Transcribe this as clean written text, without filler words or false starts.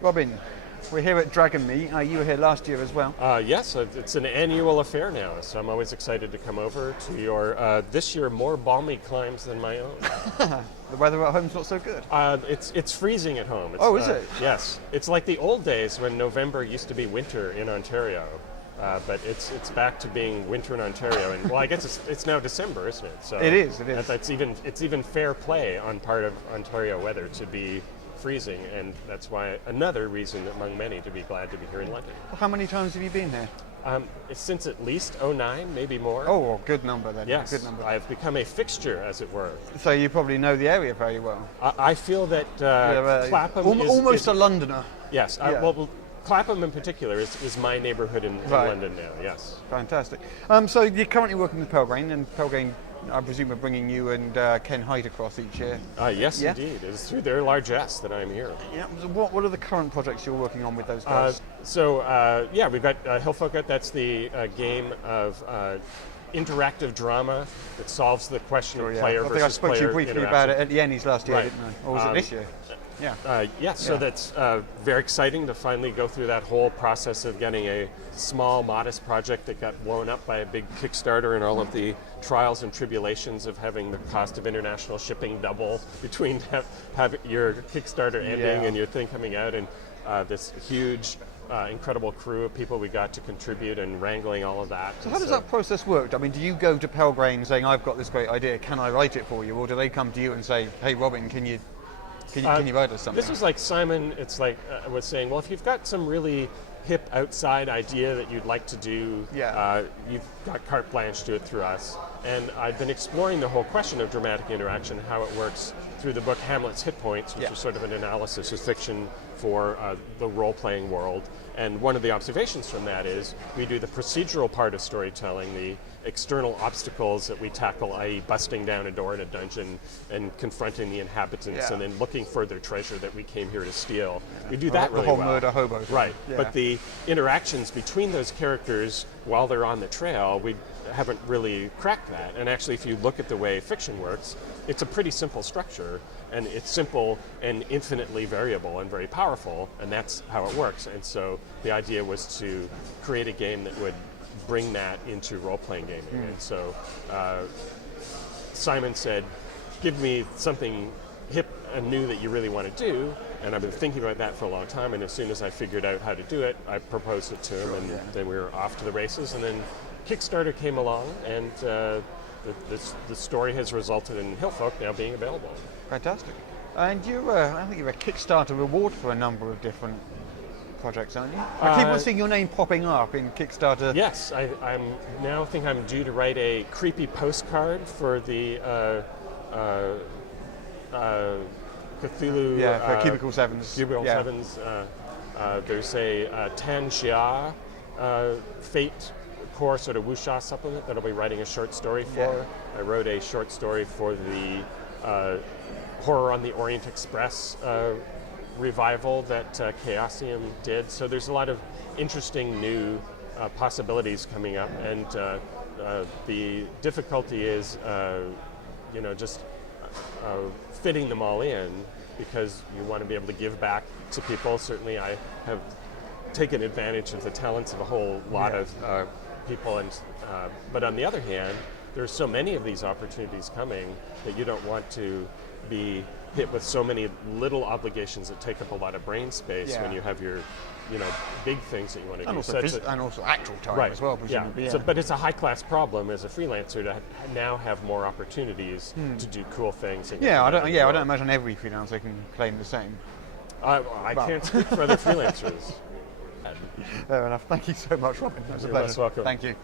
Robin, we're here at Dragonmeet. You were here last year as well. Yes, it's an annual affair now, so I'm always excited to come over to your, this year, more balmy climes than my own. The weather at home's not so good. It's freezing at home. Is it? Yes. It's like the old days when November used to be winter in Ontario. But it's back to being winter in Ontario, and well, I guess it's now December, isn't it? So it is. It's even fair play on part of Ontario weather to be freezing, and that's why another reason among many to be glad to be here in London. How many times have you been here? Since at least '09, maybe more. Oh, well, good number then. Yes, good number. I've become a fixture, as it were. So you probably know the area very well. I feel that Clapham almost a Londoner. Yes. Yeah. Well, Clapham in particular is my neighbourhood in London now, yes. Fantastic. So you're currently working with Pelgrane, and Pelgrane, I presume, are bringing you and Ken Height across each year. Yes, indeed. It's through their largesse that I'm here. Yeah. So what are the current projects you're working on with those guys? We've got Hillfolk. That's the game of interactive drama that solves the question of player versus player. I think I spoke to you briefly about it at the Ennies last year, didn't I? Or was it this year? So that's very exciting to finally go through that whole process of getting a small, modest project that got blown up by a big Kickstarter and all of the trials and tribulations of having the cost of international shipping double between have your Kickstarter ending and your thing coming out, and this huge, incredible crew of people we got to contribute and wrangling all of that. So how does that process work? I mean, do you go to Pelgrane saying, I've got this great idea, can I write it for you? Or do they come to you and say, hey, Robin, can you write us something? This was like Simon, was saying, well, if you've got some really hip outside idea that you'd like to do, you've got carte blanche to it through us. And I've been exploring the whole question of dramatic interaction, how it works through the book Hamlet's Hit Points, which is sort of an analysis of fiction for the role-playing world. And one of the observations from that is we do the procedural part of storytelling, the external obstacles that we tackle, i.e. busting down a door in a dungeon and confronting the inhabitants and then looking for their treasure that we came here to steal. We do that really well. The whole murder hobo thing. Right, but the interactions between those characters while they're on the trail, we haven't really cracked that. And actually, if you look at the way fiction works, it's a pretty simple structure, and it's simple and infinitely variable and very powerful, and that's how it works. And so the idea was to create a game that would bring that into role-playing gaming. And so Simon said, give me something hip and new that you really want to do, and I've been thinking about that for a long time, and as soon as I figured out how to do it, I proposed it to him, and then we were off to the races, and then Kickstarter came along, and the story has resulted in Hillfolk now being available. Fantastic. And I think you're a Kickstarter reward for a number of different projects, aren't you? I keep on seeing your name popping up in Kickstarter. Yes, I'm now think I'm due to write a creepy postcard for the Cthulhu. For Cubicle 7s. Cubicle 7s. There's a Tan Xia Fate Core sort of wuxia supplement that I'll be writing a short story for. I wrote a short story for the Horror on the Orient Express revival that Chaosium did. So there's a lot of interesting new possibilities coming up, and the difficulty is, just fitting them all in, because you want to be able to give back to people. Certainly, I have taken advantage of the talents of a whole lot of people, and but on the other hand, there's so many of these opportunities coming that you don't want to be hit with so many little obligations that take up a lot of brain space when you have your, big things that you want to do. And also actual time as well, presumably. So, but it's a high-class problem as a freelancer to now have more opportunities to do cool things. I don't imagine every freelancer can claim the same. I can't speak for other freelancers. Fair enough. Thank you so much, Robin. It was a pleasure. You're most welcome. Thank you.